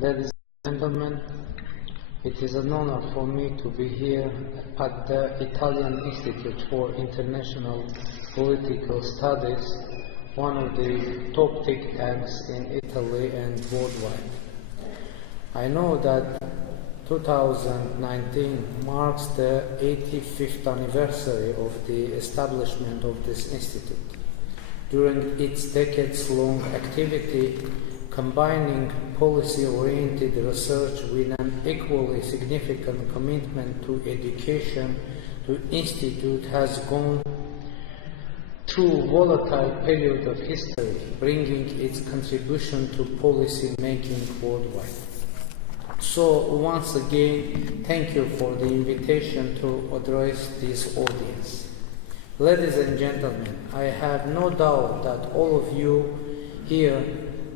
Ladies and gentlemen, it is an honor for me to be here at the Italian Institute for International Political Studies, one of the top think tanks in Italy and worldwide. I know that 2019 marks the 85th anniversary of the establishment of this institute. During its decades-long activity, combining policy-oriented research with an equally significant commitment to education, the Institute has gone through a volatile period of history, bringing its contribution to policy making worldwide. So, once again, thank you for the invitation to address this audience. Ladies and gentlemen, I have no doubt that all of you here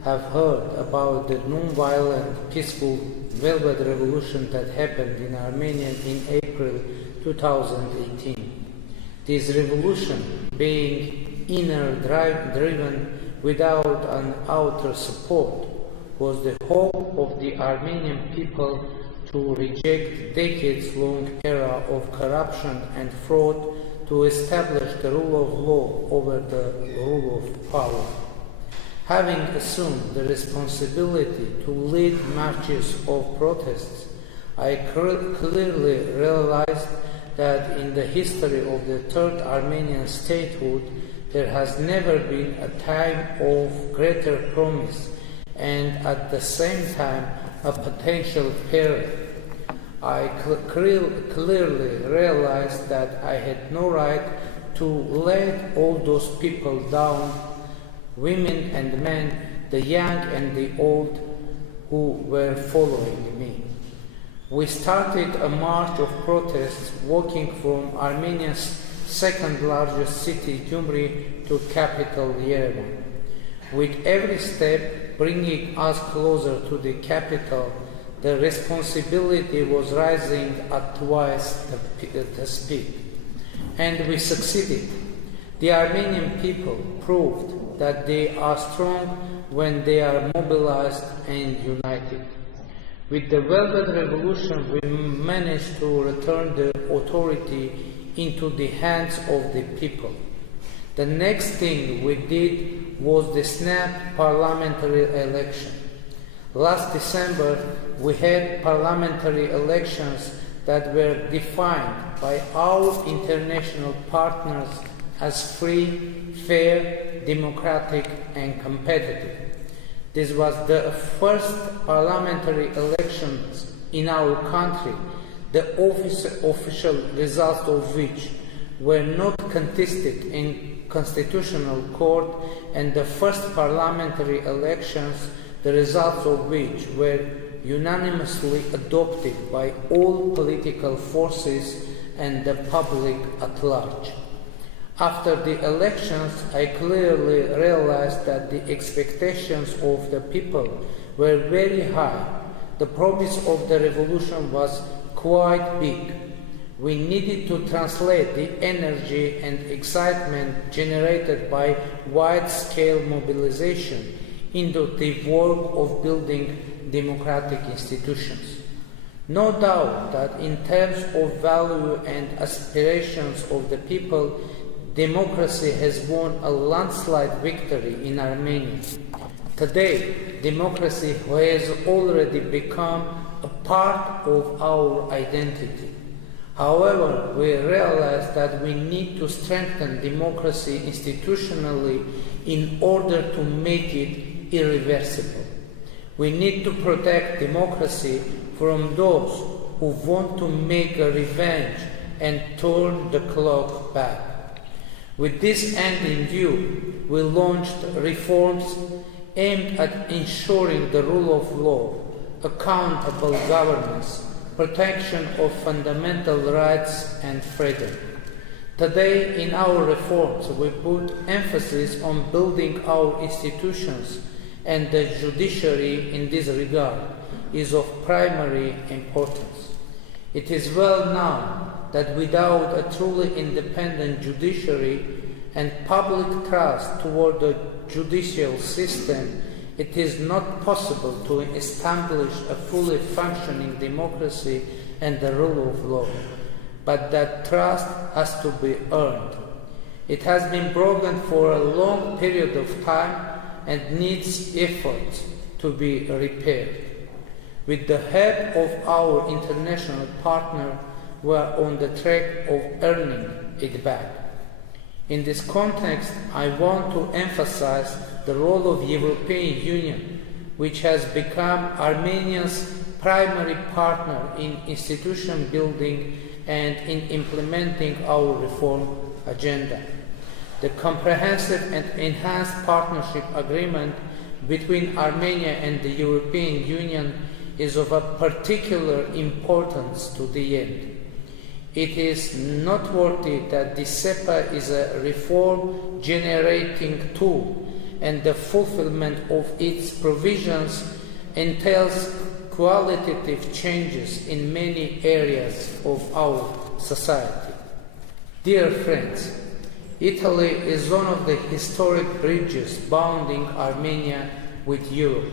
have heard about the non-violent, peaceful Velvet Revolution that happened in Armenia in April 2018. This revolution, being inner-driven without an outer support, was the hope of the Armenian people to reject decades-long era of corruption and fraud to establish the rule of law over the rule of power. Having assumed the responsibility to lead marches of protests, I clearly realized that in the history of the Third Armenian statehood, there has never been a time of greater promise and at the same time a potential peril. I clearly realized that I had no right to let all those people down, women and men, the young and the old, who were following me. We started a march of protests walking from Armenia's second largest city, Gyumri, to capital Yerevan. With every step bringing us closer to the capital, the responsibility was rising at twice the speed. And we succeeded. The Armenian people proved that they are strong when they are mobilized and united. With the Velvet Revolution, we managed to return the authority into the hands of the people. The next thing we did was the snap parliamentary election. Last December, we had parliamentary elections that were defined by our international partners as free, fair, democratic, and competitive. This was the first parliamentary elections in our country, the official results of which were not contested in constitutional court, and the first parliamentary elections, the results of which were unanimously adopted by all political forces and the public at large. After the elections, I clearly realized that the expectations of the people were very high. The promise of the revolution was quite big. We needed to translate the energy and excitement generated by wide-scale mobilization into the work of building democratic institutions. No doubt that in terms of value and aspirations of the people, democracy has won a landslide victory in Armenia. Today, democracy has already become a part of our identity. However, we realize that we need to strengthen democracy institutionally in order to make it irreversible. We need to protect democracy from those who want to make a revenge and turn the clock back. With this end in view, we launched reforms aimed at ensuring the rule of law, accountable governance, protection of fundamental rights and freedom. Today, in our reforms, we put emphasis on building our institutions, and the judiciary in this regard is of primary importance. It is well known that without a truly independent judiciary and public trust toward the judicial system, it is not possible to establish a fully functioning democracy and the rule of law, but that trust has to be earned. It has been broken for a long period of time and needs effort to be repaired. With the help of our international partner, we are on the track of earning it back. In this context, I want to emphasize the role of the European Union, which has become Armenia's primary partner in institution building and in implementing our reform agenda. The comprehensive and enhanced partnership agreement between Armenia and the European Union is of a particular importance to the end. It is noteworthy that the CEPA is a reform-generating tool, and the fulfillment of its provisions entails qualitative changes in many areas of our society. Dear friends, Italy is one of the historic bridges bounding Armenia with Europe.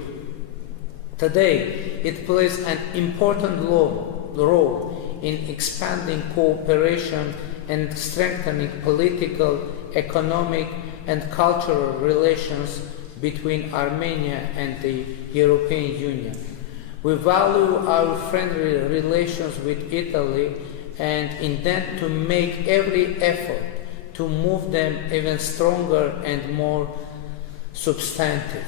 Today, it plays an important role in expanding cooperation and strengthening political, economic, and cultural relations between Armenia and the European Union. We value our friendly relations with Italy and intend to make every effort to move them even stronger and more substantive.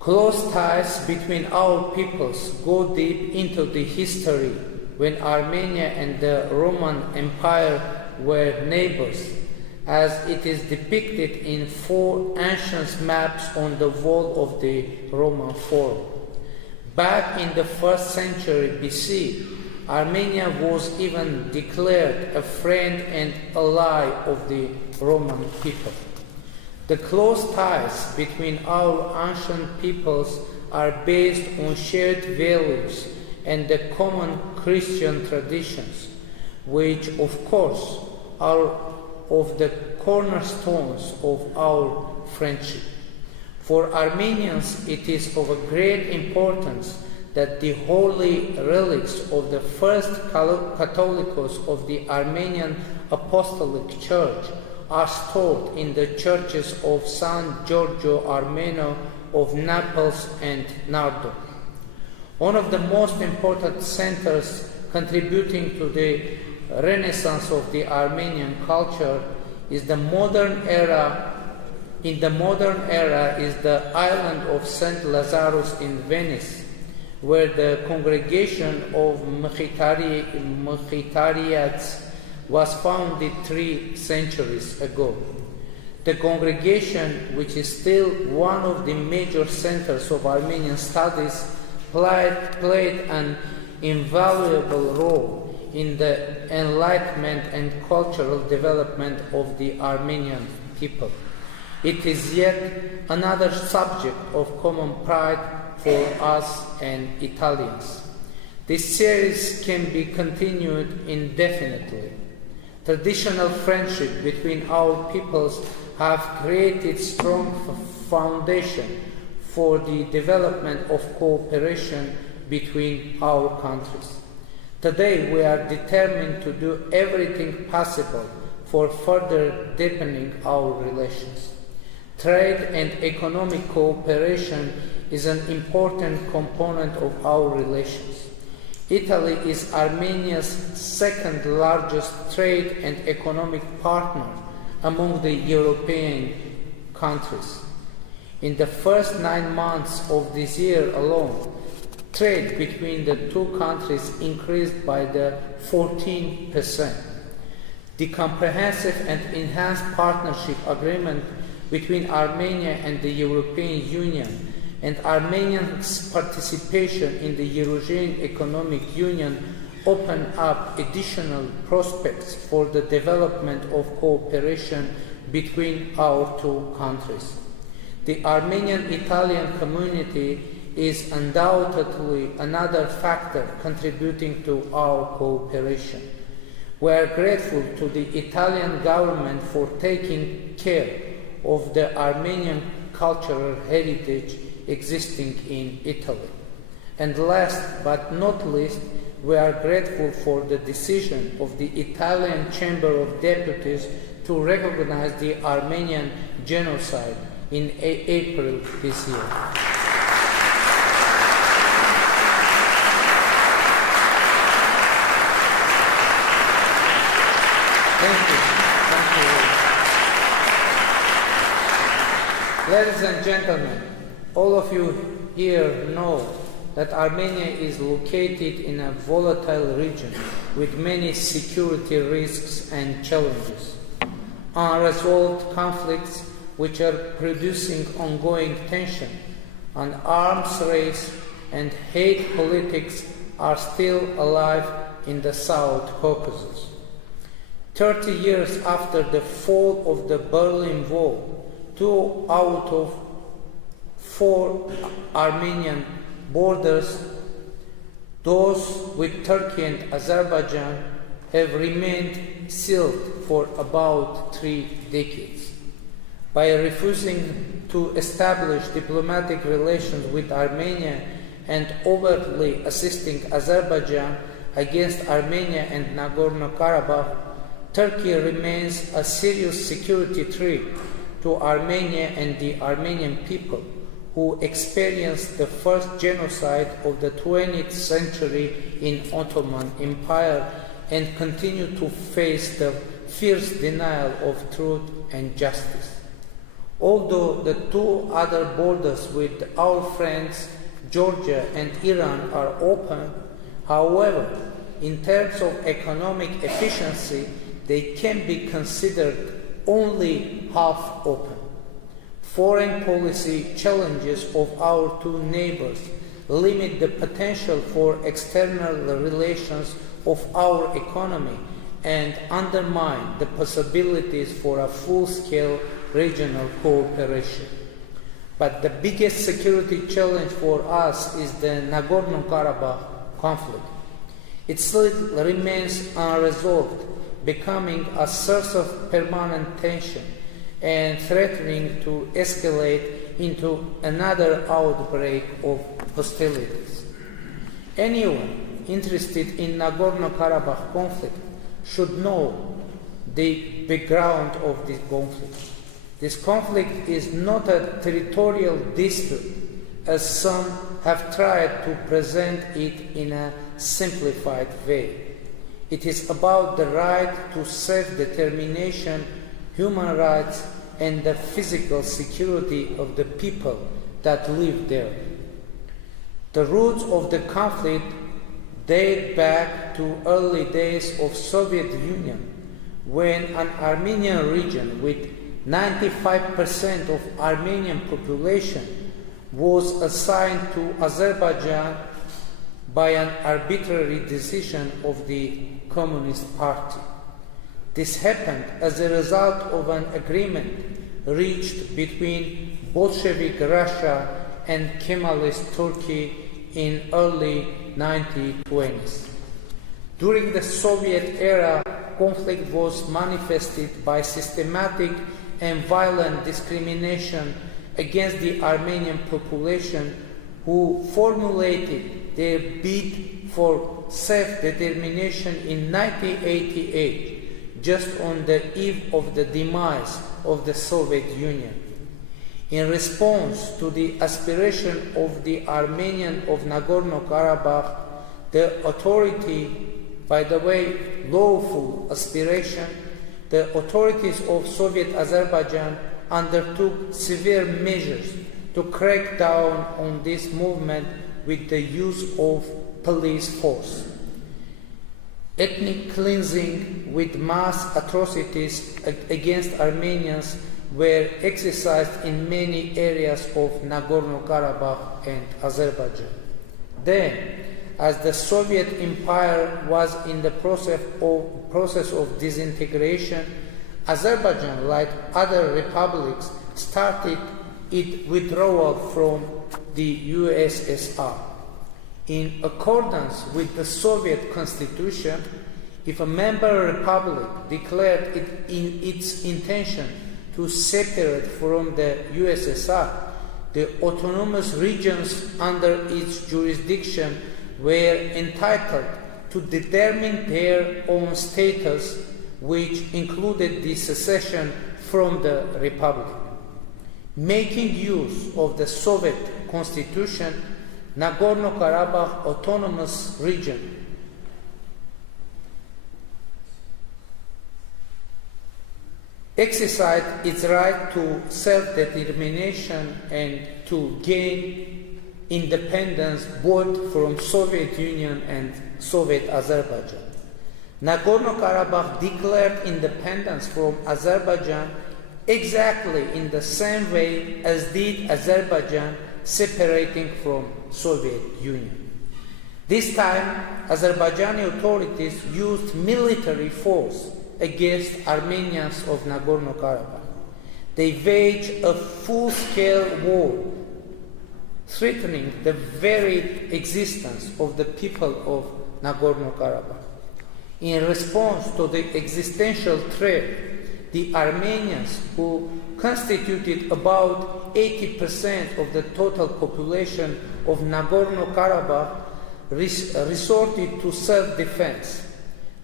Close ties between our peoples go deep into the history when Armenia and the Roman Empire were neighbors, as it is depicted in 4 ancient maps on the wall of the Roman Forum. Back in the 1st century BC, Armenia was even declared a friend and ally of the Roman people. The close ties between our ancient peoples are based on shared values and the common Christian traditions, which of course are of the cornerstones of our friendship. For Armenians, it is of a great importance that the holy relics of the first Catholicos of the Armenian Apostolic Church are stored in the churches of San Giorgio Armeno of Naples and Nardo. One of the most important centers contributing to the renaissance of the Armenian culture is the modern era. In the modern era is the island of St. Lazarus in Venice, where the congregation of Mkhitariyats was founded 3 centuries ago. The congregation, which is still one of the major centers of Armenian studies, played an invaluable role in the enlightenment and cultural development of the Armenian people. It is yet another subject of common pride for us and Italians. This series can be continued indefinitely. Traditional friendship between our peoples have created strong foundation for the development of cooperation between our countries. Today we are determined to do everything possible for further deepening our relations. Trade and economic cooperation is an important component of our relations. Italy is Armenia's second largest trade and economic partner among the European countries. In the first 9 months of this year alone, trade between the 2 countries increased by 14%. The comprehensive and enhanced partnership agreement between Armenia and the European Union and Armenia's participation in the Eurasian Economic Union open up additional prospects for the development of cooperation between our 2 countries. The Armenian-Italian community is undoubtedly another factor contributing to our cooperation. We are grateful to the Italian government for taking care of the Armenian cultural heritage existing in Italy. And last but not least, we are grateful for the decision of the Italian Chamber of Deputies to recognize the Armenian genocide in April this year. Thank you. Ladies and gentlemen, all of you here know that Armenia is located in a volatile region with many security risks and challenges. Unresolved conflicts which are producing ongoing tension, an arms race and hate politics are still alive in the South Caucasus. 30 years after the fall of the Berlin Wall, 2 out of 4 Armenian borders, those with Turkey and Azerbaijan, have remained sealed for about 3 decades. By refusing to establish diplomatic relations with Armenia and overtly assisting Azerbaijan against Armenia and Nagorno-Karabakh, Turkey remains a serious security threat to Armenia and the Armenian people, who experienced the first genocide of the 20th century in Ottoman Empire and continue to face the fierce denial of truth and justice. Although the 2 other borders with our friends Georgia and Iran are open, however, in terms of economic efficiency, they can be considered only half open. Foreign policy challenges of our 2 neighbors limit the potential for external relations of our economy and undermine the possibilities for a full-scale regional cooperation. But the biggest security challenge for us is the Nagorno-Karabakh conflict. It still remains unresolved, becoming a source of permanent tension and threatening to escalate into another outbreak of hostilities. Anyone interested in Nagorno-Karabakh conflict should know the background of this conflict. This conflict is not a territorial dispute, as some have tried to present it in a simplified way. It is about the right to self-determination, human rights, and the physical security of the people that live there. The roots of the conflict date back to early days of Soviet Union, when an Armenian region with 95% of Armenian population was assigned to Azerbaijan by an arbitrary decision of the Communist Party. This happened as a result of an agreement reached between Bolshevik Russia and Kemalist Turkey in early 1920s. During the Soviet era, conflict was manifested by systematic and violent discrimination against the Armenian population, who formulated their bid for self-determination in 1988, just on the eve of the demise of the Soviet Union. In response to the aspiration of the Armenian of Nagorno-Karabakh, the authority, by the way, lawful aspiration, the authorities of Soviet Azerbaijan undertook severe measures to crack down on this movement with the use of police force. Ethnic cleansing with mass atrocities against Armenians were exercised in many areas of Nagorno-Karabakh and Azerbaijan. Then, as the Soviet Empire was in the process of disintegration, Azerbaijan, like other republics, started its withdrawal from the USSR. In accordance with the Soviet constitution, if a member republic declared its intention to to separate from the USSR, the autonomous regions under its jurisdiction were entitled to determine their own status, which included the secession from the Republic. Making use of the Soviet constitution, Nagorno-Karabakh Autonomous Region exercised its right to self-determination and to gain independence both from Soviet Union and Soviet Azerbaijan. Nagorno-Karabakh declared independence from Azerbaijan exactly in the same way as did Azerbaijan separating from Soviet Union. This time, Azerbaijani authorities used military force against Armenians of Nagorno-Karabakh. They waged a full-scale war, threatening the very existence of the people of Nagorno-Karabakh. In response to the existential threat, the Armenians, who constituted about 80% of the total population of Nagorno-Karabakh, resorted to self-defense.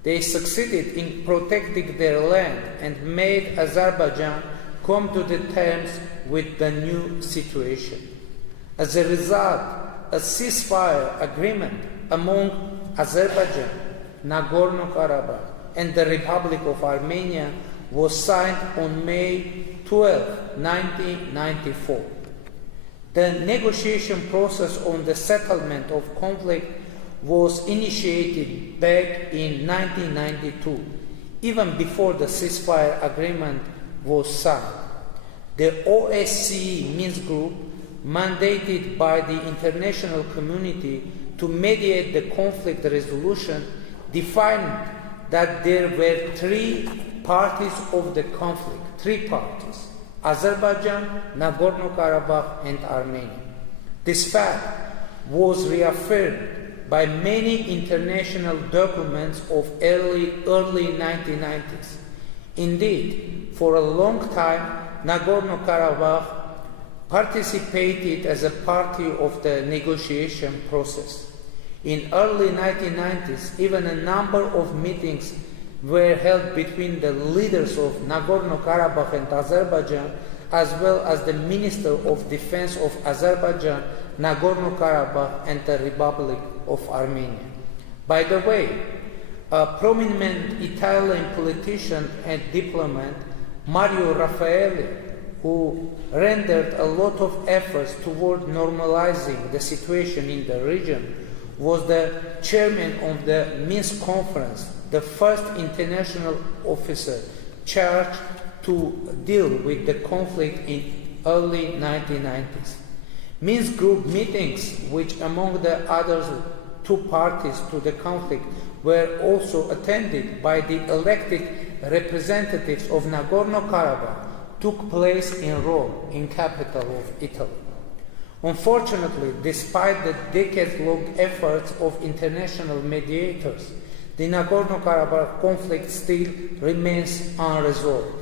They succeeded in protecting their land and made Azerbaijan come to the terms with the new situation. As a result, a ceasefire agreement among Azerbaijan, Nagorno-Karabakh, and the Republic of Armenia was signed on May 12, 1994. The negotiation process on the settlement of conflict was initiated back in 1992, even before the ceasefire agreement was signed. The OSCE Minsk Group, mandated by the international community to mediate the conflict resolution, defined that there were three parties of the conflict, Azerbaijan, Nagorno-Karabakh, and Armenia. This fact was reaffirmed by many international documents of early 1990s. Indeed, for a long time, Nagorno-Karabakh participated as a party of the negotiation process. In early 1990s, even a number of meetings were held between the leaders of Nagorno-Karabakh and Azerbaijan, as well as the Minister of Defense of Azerbaijan, Nagorno-Karabakh, and the Republic of Armenia. By the way, a prominent Italian politician and diplomat, Mario Raffaelli, who rendered a lot of efforts toward normalizing the situation in the region, was the chairman of the Minsk Conference, the first international officer charged to deal with the conflict in early 1990s. Minsk Group meetings, which among the others two parties to the conflict were also attended by the elected representatives of Nagorno-Karabakh, took place in Rome, in capital of Italy. Unfortunately, despite the decades-long efforts of international mediators, the Nagorno-Karabakh conflict still remains unresolved.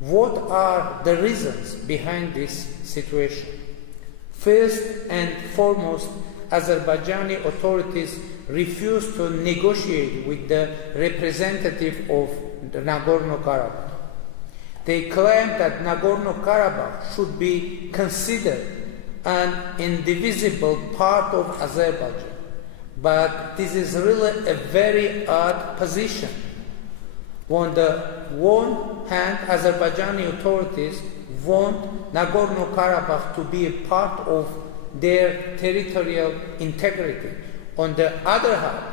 What are the reasons behind this situation? First and foremost, Azerbaijani authorities refused to negotiate with the representative of Nagorno-Karabakh. They claimed that Nagorno-Karabakh should be considered an indivisible part of Azerbaijan. But this is really a very odd position. On the one hand, Azerbaijani authorities want Nagorno-Karabakh to be a part of their territorial integrity. On the other hand,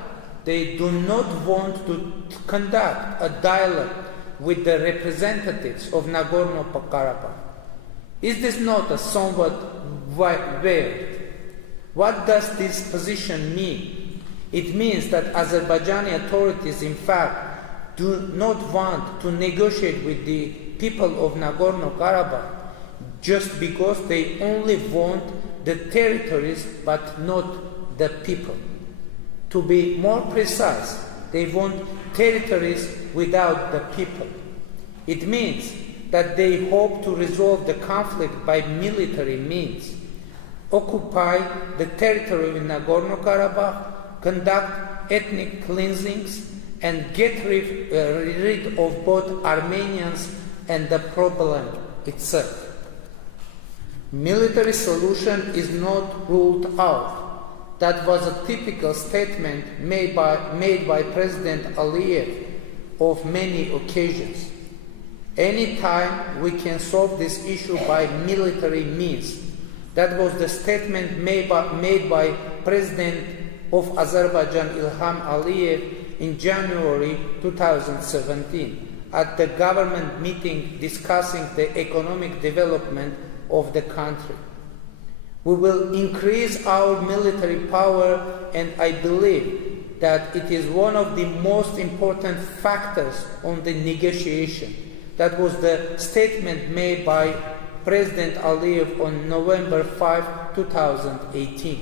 they do not want to conduct a dialogue with the representatives of Nagorno-Karabakh. Is this not a somewhat weird? What does this position mean? It means that Azerbaijani authorities, in fact, do not want to negotiate with the people of Nagorno-Karabakh just because they only want the territories but not the people. To be more precise, they want territories without the people. It means that they hope to resolve the conflict by military means, occupy the territory in Nagorno-Karabakh, conduct ethnic cleansings, and get rid of both Armenians and the problem itself. Military solution is not ruled out. That was a typical statement made by President Aliyev of many occasions. Anytime we can solve this issue by military means. That was the statement made by President of Azerbaijan Ilham Aliyev in January 2017 at the government meeting discussing the economic development of the country. We will increase our military power, and I believe that it is one of the most important factors on the negotiation. That was the statement made by President Aliyev on November 5, 2018.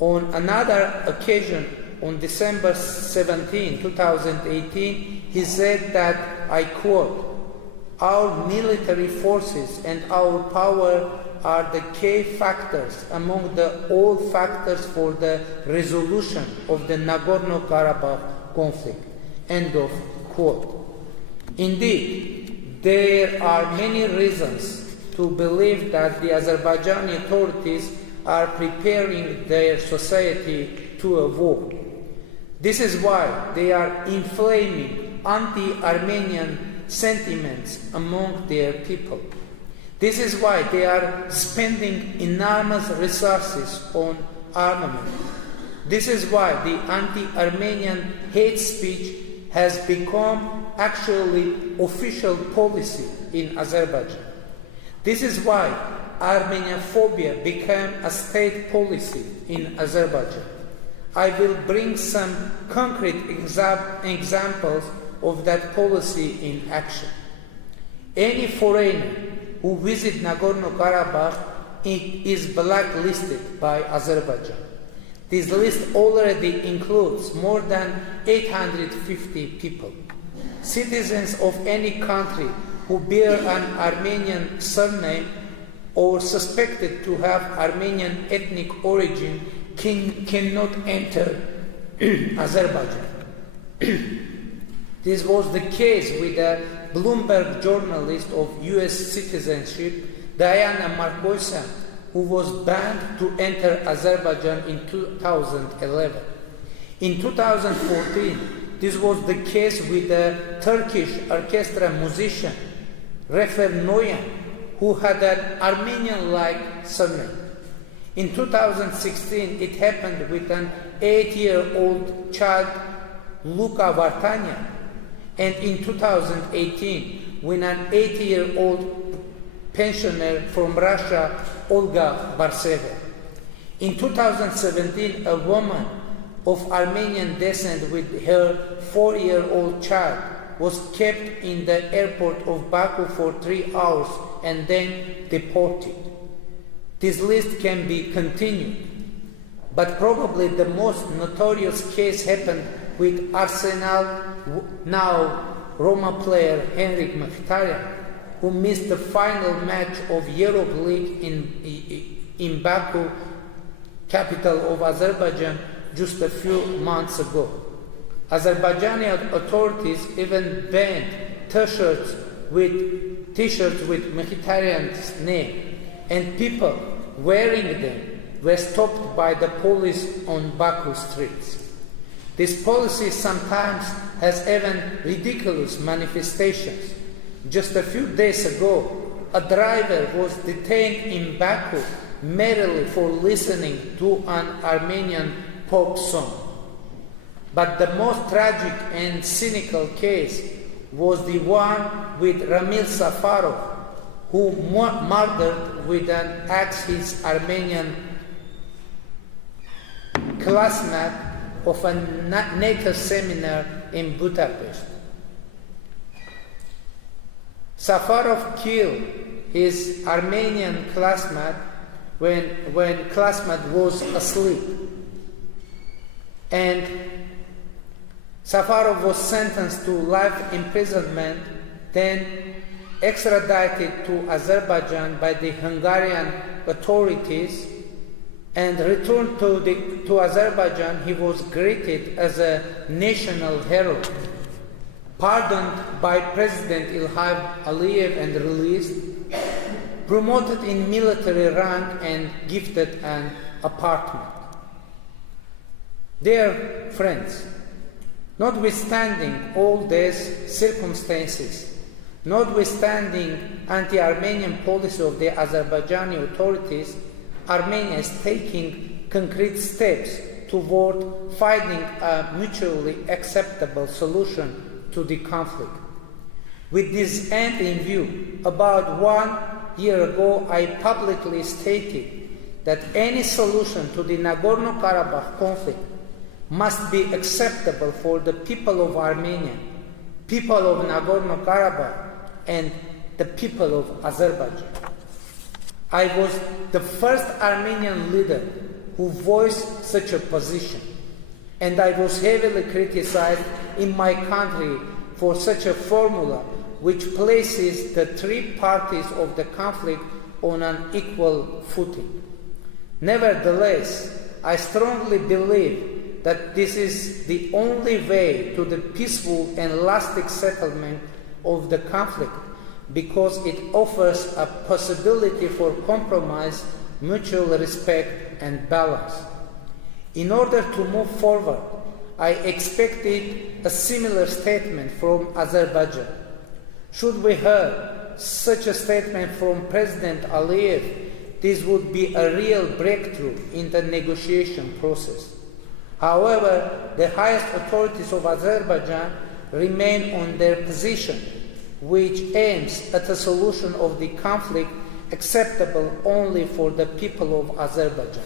On another occasion, on December 17, 2018, he said that, I quote, "Our military forces and our power are the key factors among all factors for the resolution of the Nagorno-Karabakh conflict." End of quote. Indeed, there are many reasons to believe that the Azerbaijani authorities are preparing their society to a war. This is why they are inflaming anti-Armenian sentiments among their people. This is why they are spending enormous resources on armament. This is why the anti-Armenian hate speech has become actually official policy in Azerbaijan. This is why Armenophobia became a state policy in Azerbaijan. I will bring some concrete examples of that policy in action. Any foreigner who visits Nagorno-Karabakh is blacklisted by Azerbaijan. This list already includes more than 850 people. Citizens of any country who bear an Armenian surname or suspected to have Armenian ethnic origin cannot enter Azerbaijan. This was the case with a Bloomberg journalist of US citizenship, Diana Markosyan, who was banned to enter Azerbaijan in 2011. In 2014, this was the case with the Turkish orchestra musician, Refer Noyan, who had an Armenian-like surname. In 2016, it happened with an 8-year-old child, Luka Vartanian, and in 2018, with an 80-year-old pensioner from Russia, Olga Barseva. In 2017, a woman of Armenian descent with her 4-year-old child was kept in the airport of Baku for 3 hours and then deported. This list can be continued, but probably the most notorious case happened with Arsenal, now Roma player Henrik Mkhitaryan, who missed the final match of Europe League in Baku, capital of Azerbaijan, just a few months ago. Azerbaijani authorities even banned T-shirts with Mkhitaryan's name, and people wearing them were stopped by the police on Baku streets. This policy sometimes has even ridiculous manifestations. Just a few days ago, a driver was detained in Baku merely for listening to an Armenian pop song. But the most tragic and cynical case was the one with Ramil Safarov, who murdered with an axe his Armenian classmate of a NATO seminar in Budapest. Safarov killed his Armenian classmate when classmate was asleep, and Safarov was sentenced to life imprisonment. Then extradited to Azerbaijan by the Hungarian authorities and returned to Azerbaijan, he was greeted as a national hero, pardoned by President Ilham Aliyev and released, promoted in military rank and gifted an apartment. Dear friends, notwithstanding all these circumstances, notwithstanding anti-Armenian policy of the Azerbaijani authorities, Armenia is taking concrete steps toward finding a mutually acceptable solution to the conflict. With this end in view, about 1 year ago, I publicly stated that any solution to the Nagorno-Karabakh conflict must be acceptable for the people of Armenia, people of Nagorno-Karabakh, and the people of Azerbaijan. I was the first Armenian leader who voiced such a position, and I was heavily criticized in my country for such a formula which places the three parties of the conflict on an equal footing. Nevertheless, I strongly believe that this is the only way to the peaceful and lasting settlement of the conflict, because it offers a possibility for compromise, mutual respect, and balance. In order to move forward, I expected a similar statement from Azerbaijan. Should we hear such a statement from President Aliyev, this would be a real breakthrough in the negotiation process. However, the highest authorities of Azerbaijan remain on their position, which aims at a solution of the conflict acceptable only for the people of Azerbaijan.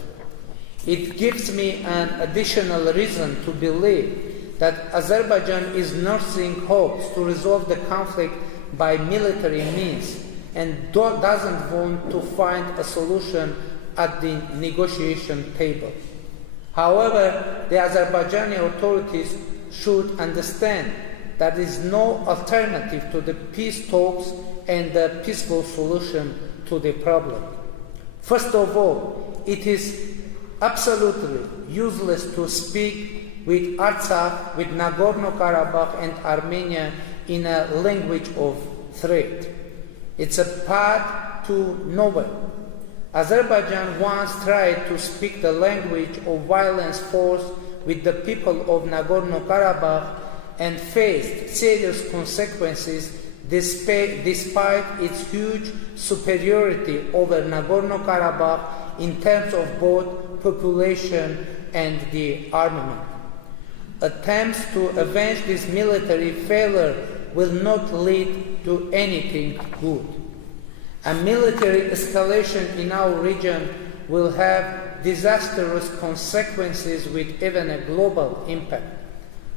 It gives me an additional reason to believe that Azerbaijan is nursing hopes to resolve the conflict by military means and doesn't want to find a solution at the negotiation table. However, the Azerbaijani authorities should understand that there is no alternative to the peace talks and the peaceful solution to the problem. First of all, it is absolutely useless to speak with Artsakh, with Nagorno-Karabakh and Armenia in a language of threat. It's a path to nowhere. Azerbaijan once tried to speak the language of violence force with the people of Nagorno-Karabakh and faced serious consequences despite its huge superiority over Nagorno-Karabakh in terms of both population and the armament. Attempts to avenge this military failure will not lead to anything good. A military escalation in our region will have disastrous consequences with even a global impact.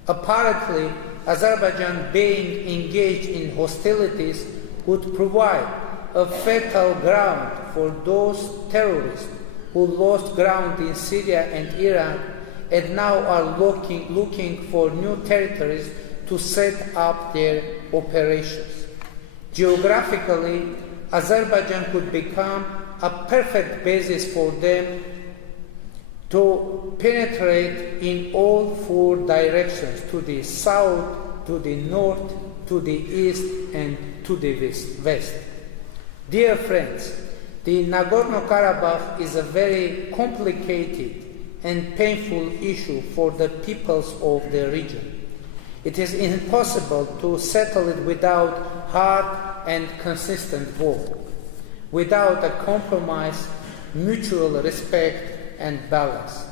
Apparently, Azerbaijan being engaged in hostilities would provide a fertile ground for those terrorists who lost ground in Syria and Iraq and now are looking for new territories to set up their operations. Geographically, Azerbaijan could become a perfect basis for them to penetrate in all four directions, to the south, to the north, to the east, and to the west. Dear friends, the Nagorno-Karabakh is a very complicated and painful issue for the peoples of the region. It is impossible to settle it without hard and consistent work, without a compromise, mutual respect, and balance.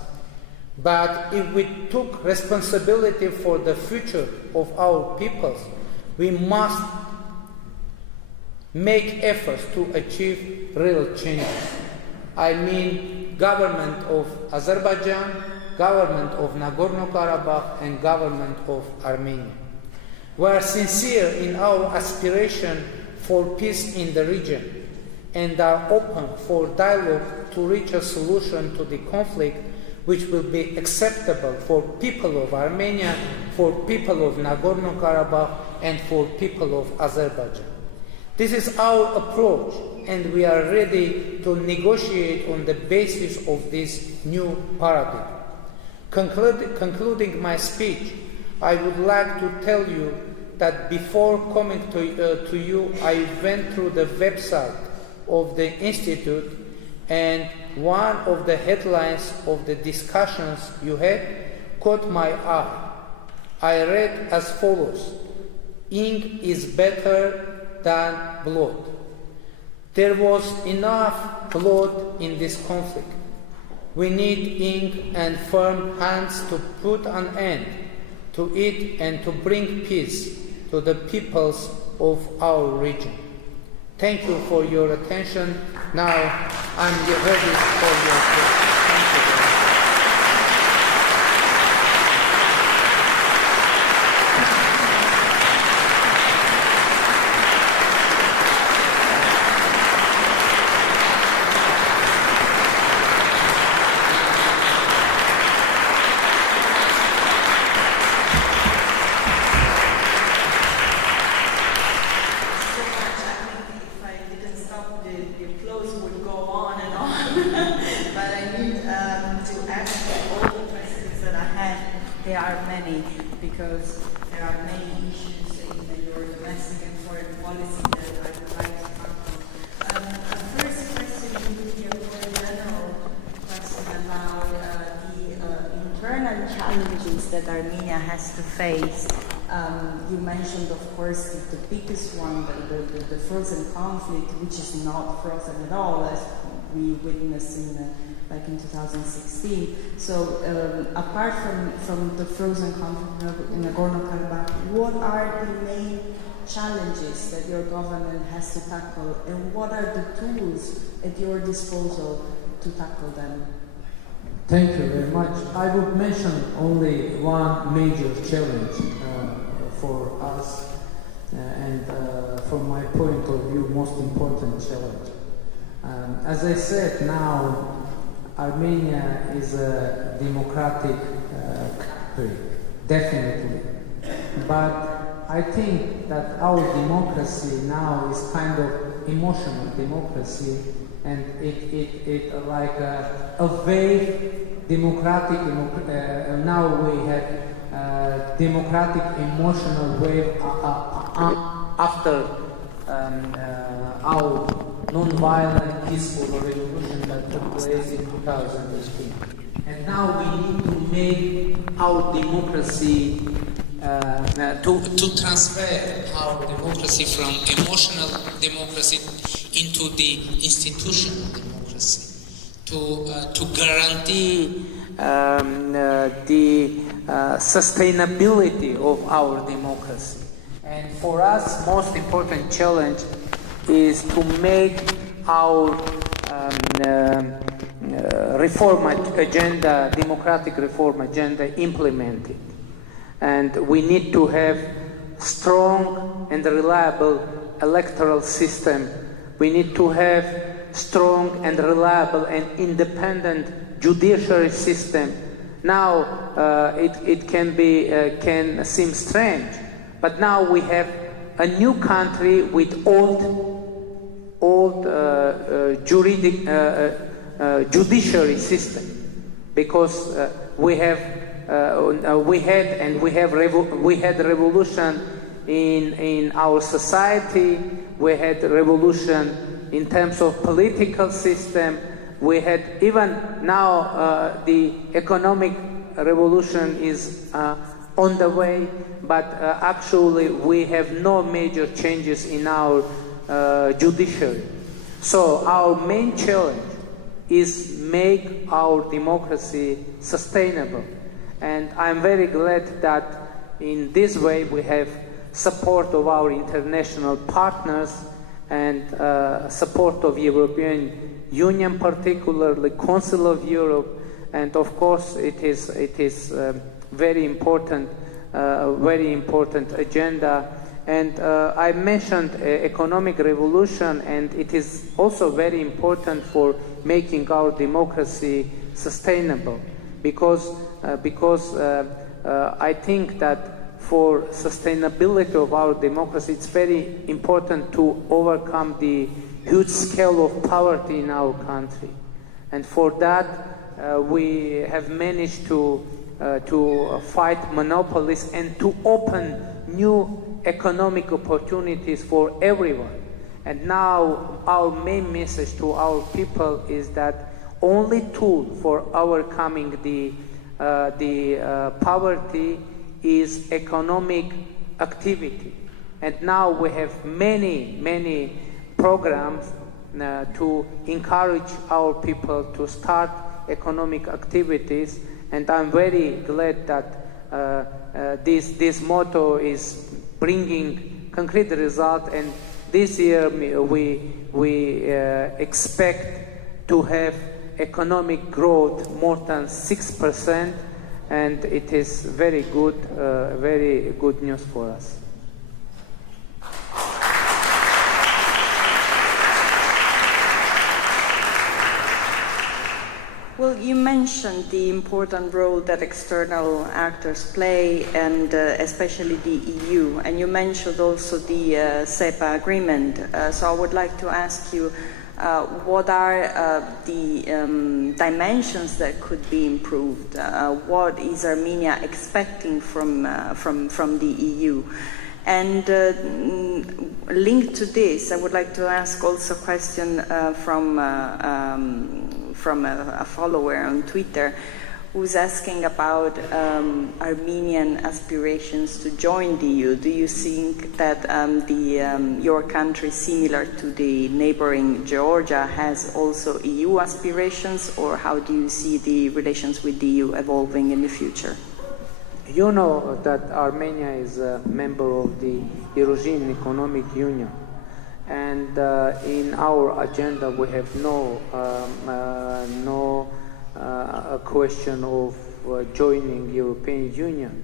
But if we took responsibility for the future of our peoples, we must make efforts to achieve real changes. I mean, government of Azerbaijan, government of Nagorno-Karabakh, and government of Armenia. We are sincere in our aspiration for peace in the region and are open for dialogue to reach a solution to the conflict which will be acceptable for people of Armenia, for people of Nagorno-Karabakh, and for people of Azerbaijan. This is our approach, and we are ready to negotiate on the basis of this new paradigm. Concluding my speech, I would like to tell you that before coming to you, I went through the website of the Institute, and one of the headlines of the discussions you had caught my eye. I read as follows: "Ink is better than blood." There was enough blood in this conflict. We need ink and firm hands to put an end to it and to bring peace to the peoples of our region. Thank you for your attention. Now I'm ready for your questions. Thank you very much. There are many, because there are many issues in your domestic and foreign policy that I would like to tackle. The first question would be a more general question about the internal challenges that Armenia has to face. You mentioned, of course, the biggest one, the frozen conflict, which is not frozen at all, as we witnessed back in 2016. So apart from the frozen conflict in Nagorno-Karabakh, what are the main challenges that your government has to tackle, and what are the tools at your disposal to tackle them? Thank you very much. I would mention only one major challenge for us, and from my point of view, most important challenge. As I said, now Armenia is a democratic country, definitely. But I think that our democracy now is kind of emotional democracy, and it like a vague democratic. Now we have democratic emotional wave after our non-violent, peaceful revolution that took place in 2018. And now we need to make our democracy, to transfer our democracy from emotional democracy into the institutional democracy, to guarantee the sustainability of our democracy. And for us, most important challenge is to make our reform agenda, democratic reform agenda, implemented. And we need to have strong and reliable electoral system. We need to have strong and reliable and independent judiciary system. Now it can seem strange, but now we have a new country with old judiciary system, because we had revolution in our society. We had revolution in terms of political system. We had even now the economic revolution is on the way, but actually we have no major changes in our judiciary. So our main challenge is make our democracy sustainable. And I'm very glad that in this way we have support of our international partners and support of European Union, particularly Council of Europe, and of course it is very important agenda. And I mentioned economic revolution, and it is also very important for making our democracy sustainable, because I think that for sustainability of our democracy, it's very important to overcome the huge scale of poverty in our country. And for that, we have managed to fight monopolies and to open new economic opportunities for everyone. And now our main message to our people is that only tool for overcoming the poverty is economic activity. And now we have many programs to encourage our people to start economic activities. And I'm very glad that this motto is bringing concrete result. And this year we expect to have economic growth more than 6%, and it is very good news for us. Well, you mentioned the important role that external actors play, and especially the EU, and you mentioned also the SEPA agreement. So I would like to ask you, what are the dimensions that could be improved? What is Armenia expecting from the EU? And linked to this, I would like to ask also a question from a follower on Twitter who's asking about Armenian aspirations to join the EU. Do you think that your country, similar to the neighboring Georgia, has also EU aspirations, or how do you see the relations with the EU evolving in the future? You know that Armenia is a member of the European Economic Union. And in our agenda, we have no question of joining European Union,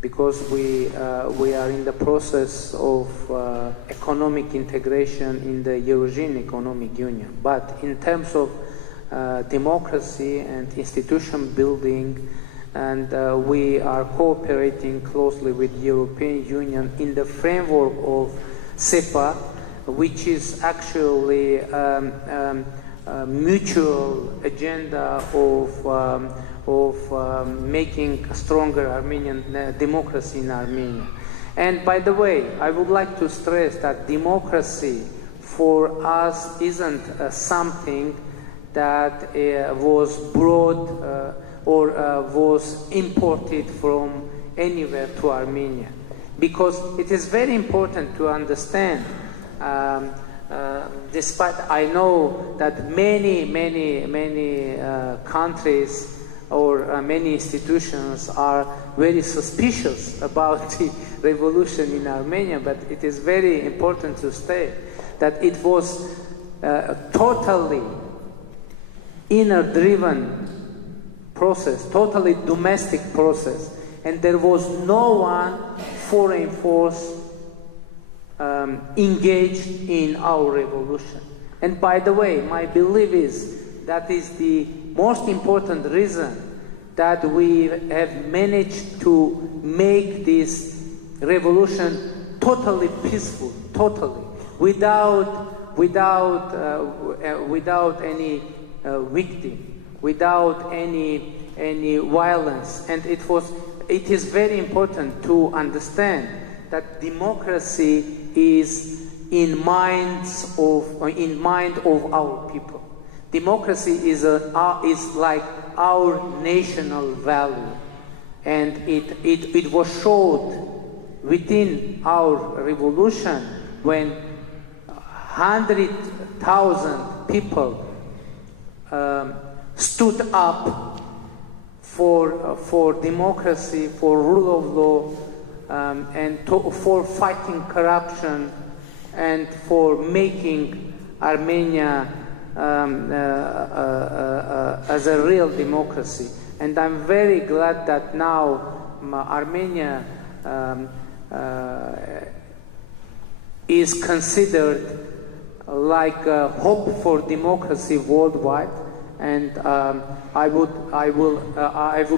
because we are in the process of economic integration in the European Economic Union. But in terms of democracy and institution building, and we are cooperating closely with the European Union in the framework of SEPA, which is actually a mutual agenda of making a stronger Armenian democracy in Armenia. And by the way, I would like to stress that democracy for us isn't something that was brought or was imported from anywhere to Armenia, because it is very important to understand. Despite I know that many countries or many institutions are very suspicious about the revolution in Armenia, but it is very important to state that it was a totally inner-driven process, totally domestic process, and there was no one foreign force engaged in our revolution. And by the way, my belief is that is the most important reason that we have managed to make this revolution totally peaceful, totally, without any victim, without any violence. And it is very important to understand that democracy is in mind of our people. Democracy is like our national value, and it was showed within our revolution when 100,000 people stood up for democracy, for rule of law, and for fighting corruption, and for making Armenia as a real democracy. And I'm very glad that now Armenia is considered like a hope for democracy worldwide. And I would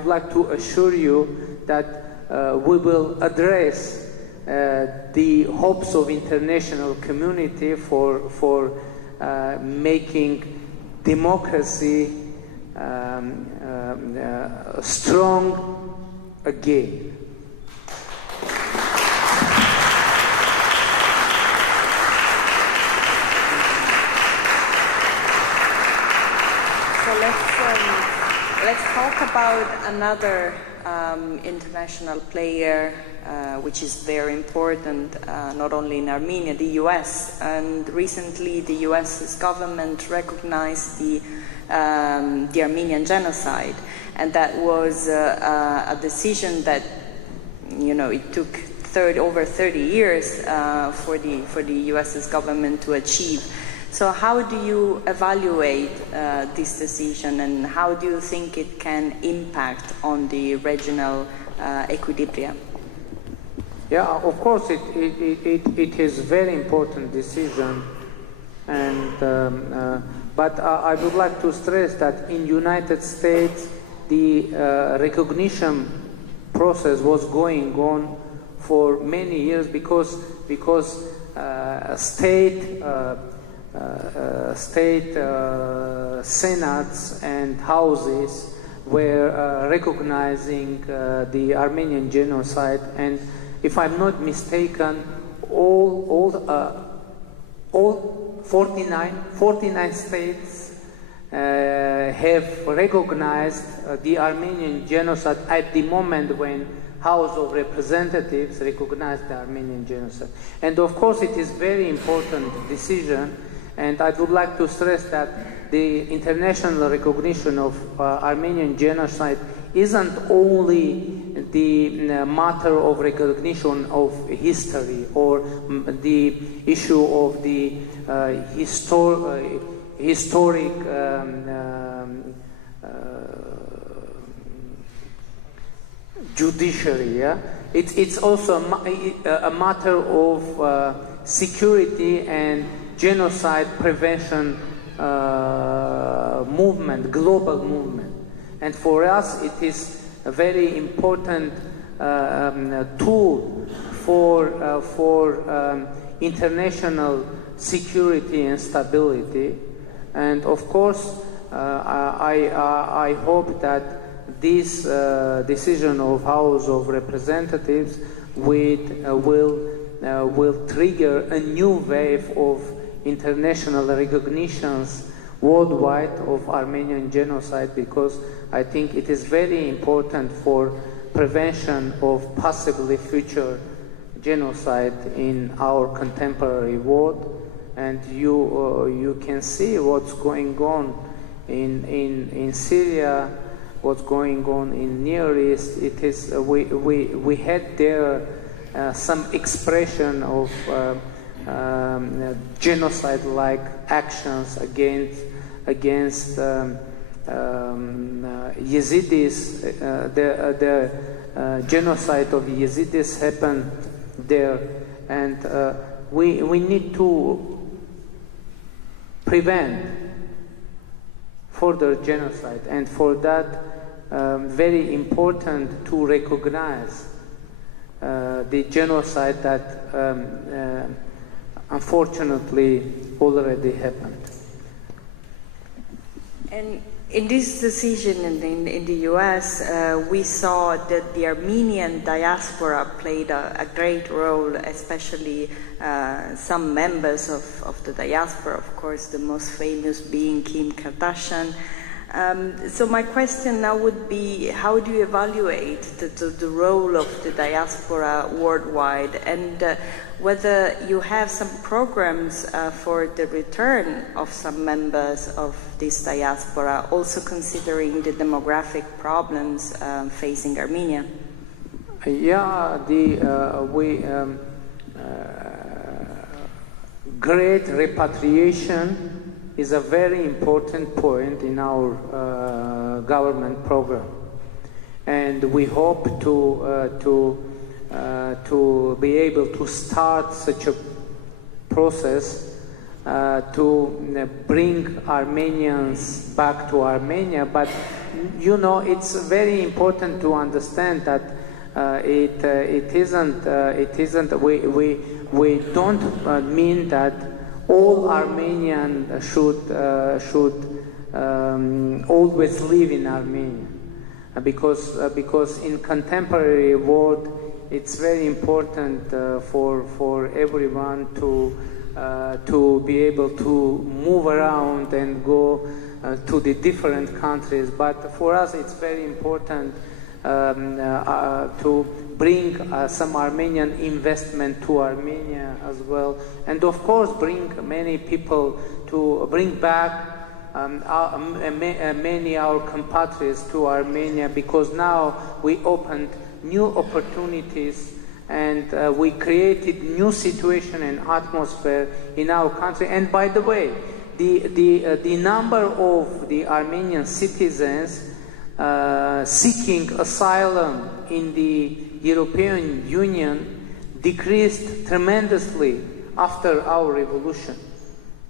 like to assure you that we will address the hopes of international community for making democracy strong again. So let's talk about another international player which is very important, not only in Armenia, the US. And recently the US's government recognized the Armenian genocide. And that was a decision that, it took over 30 years for the US's government to achieve. So how do you evaluate this decision, and how do you think it can impact on the regional equilibrium? Yeah, of course, it is a very important decision, and but I would like to stress that in United States the recognition process was going on for many years because state senates and houses were recognizing the Armenian genocide, and if I'm not mistaken, all 49 states have recognized the Armenian genocide at the moment when House of Representatives recognized the Armenian genocide. And of course it is very important decision, and I would like to stress that the international recognition of Armenian genocide isn't only the matter of recognition of history or the issue of the historic judiciary. Yeah? It's also a matter of security and genocide prevention movement, global movement. And for us it is a very important tool for international security and stability. And of course I hope that this decision of House of Representatives will trigger a new wave of international recognitions worldwide of Armenian genocide, because I think it is very important for prevention of possibly future genocide in our contemporary world. And you can see what's going on in Syria, what's going on in Near East. It is we had there some expression of genocide-like actions against Yazidis. The genocide of Yazidis happened there, and we need to prevent further genocide, and for that very important to recognize the genocide that unfortunately already happened. And in this decision in the US, we saw that the Armenian diaspora played a great role, especially some members of the diaspora, of course, the most famous being Kim Kardashian. So my question now would be, how do you evaluate the role of the diaspora worldwide, and whether you have some programs for the return of some members of this diaspora, also considering the demographic problems facing Armenia? Yeah, great repatriation is a very important point in our government program, and we hope to be able to start such a process to bring Armenians back to Armenia. But it's very important to understand that it isn't. We don't mean that all Armenians should always live in Armenia, because in contemporary world it's very important for everyone to be able to move around and go to the different countries. But for us, it's very important to bring some Armenian investment to Armenia as well, and of course bring many people to bring back many our compatriots to Armenia, because now we opened new opportunities and we created new situation and atmosphere in our country. And by the way, the number of the Armenian citizens seeking asylum in the European Union decreased tremendously after our revolution,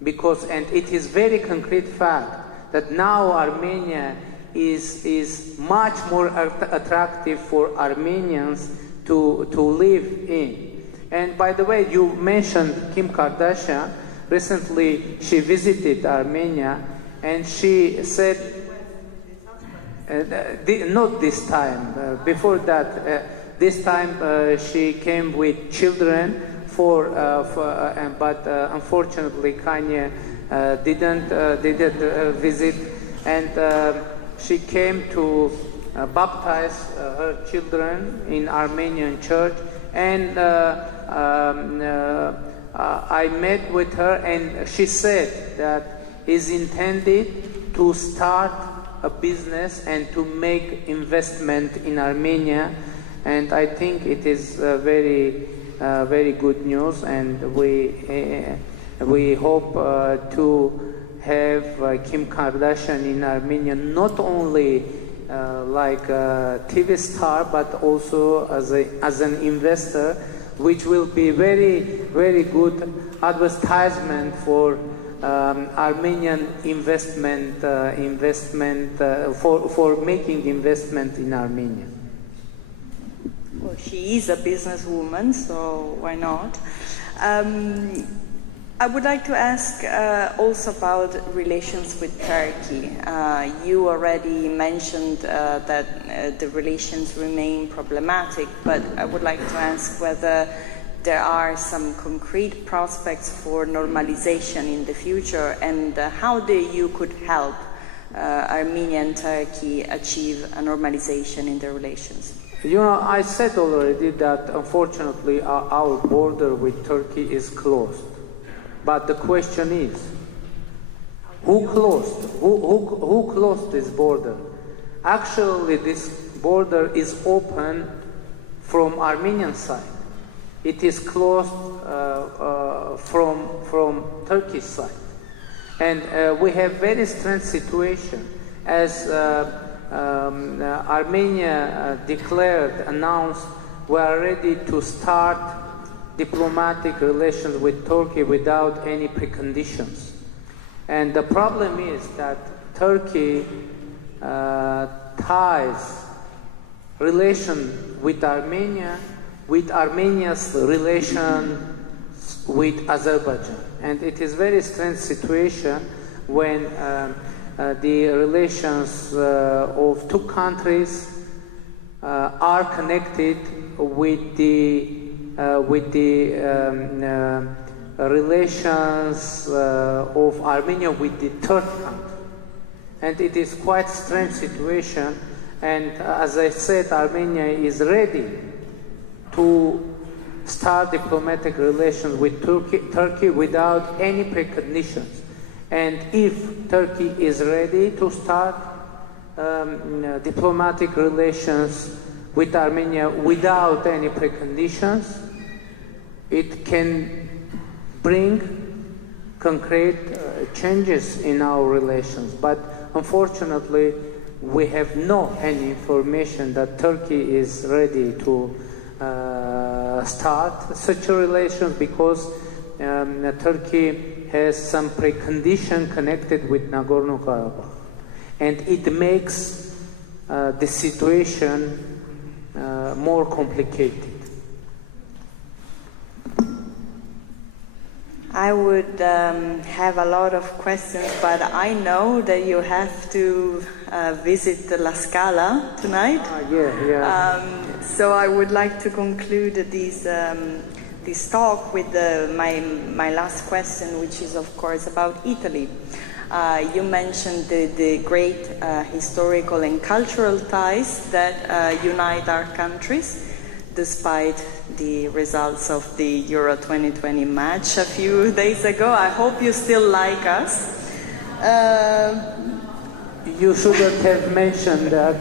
and it is very concrete fact that now Armenia is much more attractive for Armenians to live in. And by the way, you mentioned Kim Kardashian. Recently she visited Armenia and she said, not this time, before that, this time she came with children but unfortunately Kanye didn't visit, and she came to baptize her children in Armenian church, and I met with her, and she said that is intended to start a business and to make investment in Armenia, and I think it is very good news, and we hope to have Kim Kardashian in Armenia, not only like a TV star, but also as an investor, which will be very good advertisement for Armenian investment for making investment in Armenia. Well, she is a businesswoman, so why not? I would like to ask also about relations with Turkey. You already mentioned that the relations remain problematic, but I would like to ask whether there are some concrete prospects for normalization in the future, and how the EU could help Armenia and Turkey achieve a normalization in their relations. You know, I said already that unfortunately our border with Turkey is closed. But the question is, who closed this border? Actually, this border is open from Armenian side. It is closed from Turkish side. And we have very strange situation, as Armenia announced we are ready to start diplomatic relations with Turkey without any preconditions. And the problem is that Turkey ties relation with Armenia with Armenia's relation with Azerbaijan. And it is very strange situation when the relations of two countries are connected with the relations of Armenia with the third country. And it is quite strange situation, and as I said, Armenia is ready to start diplomatic relations with Turkey without any preconditions. And if Turkey is ready to start diplomatic relations with Armenia without any preconditions, it can bring concrete changes in our relations. But unfortunately, we have no any information that Turkey is ready to start such a relation, because Turkey has some precondition connected with Nagorno-Karabakh, and it makes the situation more complicated. I would have a lot of questions, but I know that you have to visit La Scala tonight. So I would like to conclude this talk with my last question, which is, of course, about Italy. You mentioned the great historical and cultural ties that unite our countries, despite the results of the Euro 2020 match a few days ago. I hope you still like us. You shouldn't have mentioned that.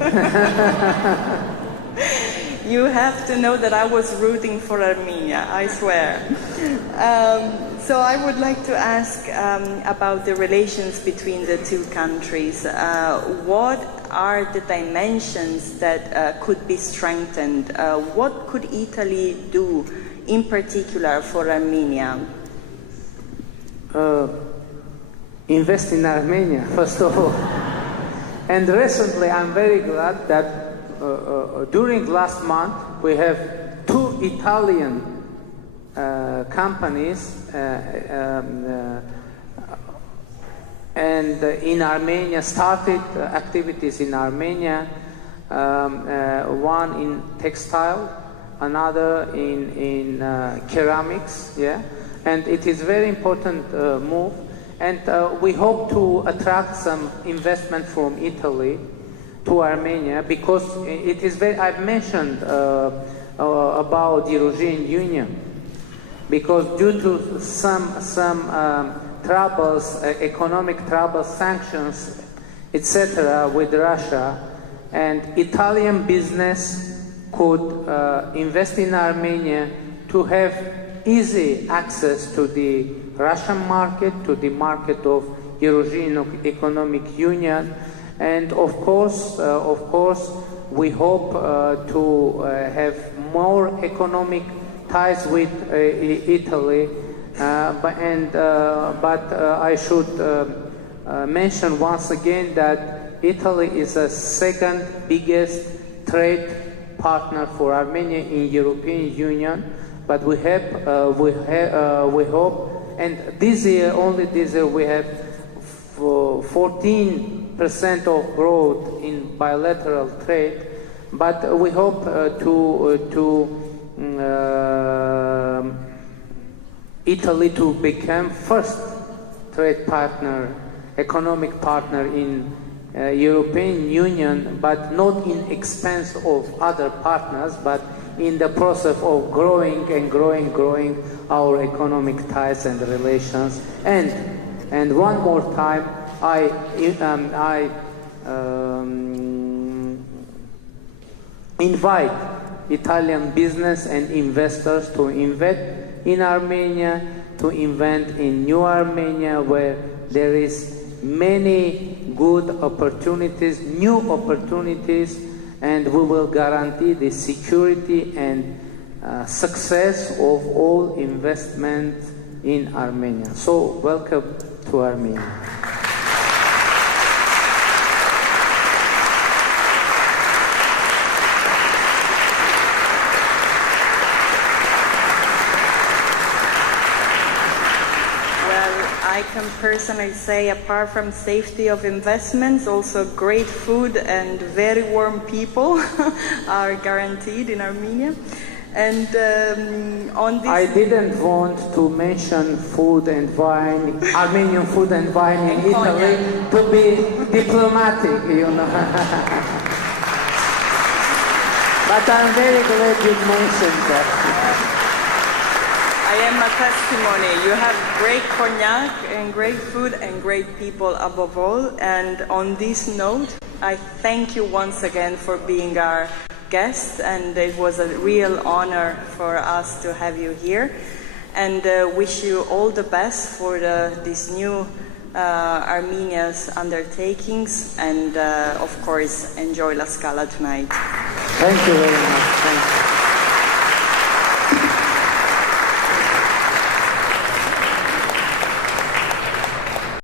You have to know that I was rooting for Armenia, I swear. So I would like to ask about the relations between the two countries. What are the dimensions that could be strengthened? What could Italy do in particular for Armenia? Invest in Armenia, first of all. And recently I'm very glad that during last month we have 2 Italian companies and in Armenia started activities in Armenia, one in textile, another in ceramics, and it is very important move, and we hope to attract some investment from Italy to Armenia, because it is very, I've mentioned about the European Union, because due to some troubles, economic troubles, sanctions, etc. with Russia, and Italian business could invest in Armenia to have easy access to the Russian market, to the market of European Economic Union, and of course, we hope to have more economic ties with Italy. But I should mention once again that Italy is the second biggest trade partner for Armenia in European Union. But we hope, and only this year, we have 14% of growth in bilateral trade. But we hope Italy to become first trade partner, economic partner in European Union, but not in expense of other partners, but in the process of growing our economic ties and relations. And one more time, I invite Italian business and investors to invest in Armenia, to invest in New Armenia, where there is many good opportunities, new opportunities, and we will guarantee the security and success of all investment in Armenia. So welcome to Armenia. I can personally say, apart from safety of investments, also great food and very warm people are guaranteed in Armenia. And on this, I didn't want to mention food and wine, Armenian food and wine in Italy, to be diplomatic, you know. But I'm very glad you mentioned that. I am a testimony. You have great cognac and great food and great people above all. And on this note, I thank you once again for being our guest. And it was a real honor for us to have you here. And wish you all the best for this new Armenia's undertakings. And of course, enjoy La Scala tonight. Thank you very much. Thank you.